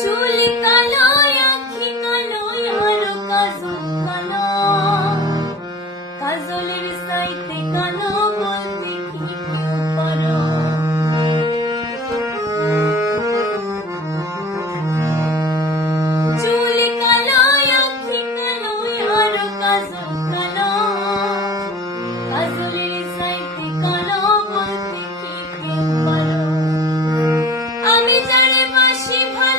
চুল কালো আঁখি কালো আরো কাজল কালো, কাজলের সাইতে কালো বলতে কি কেউ পারো। চুল কালো আঁখি কালো আরো কাজল কালো, কাজলের সাইতে কালো বলতে কি কেউ পারো। আমি যারে বাসি ভালো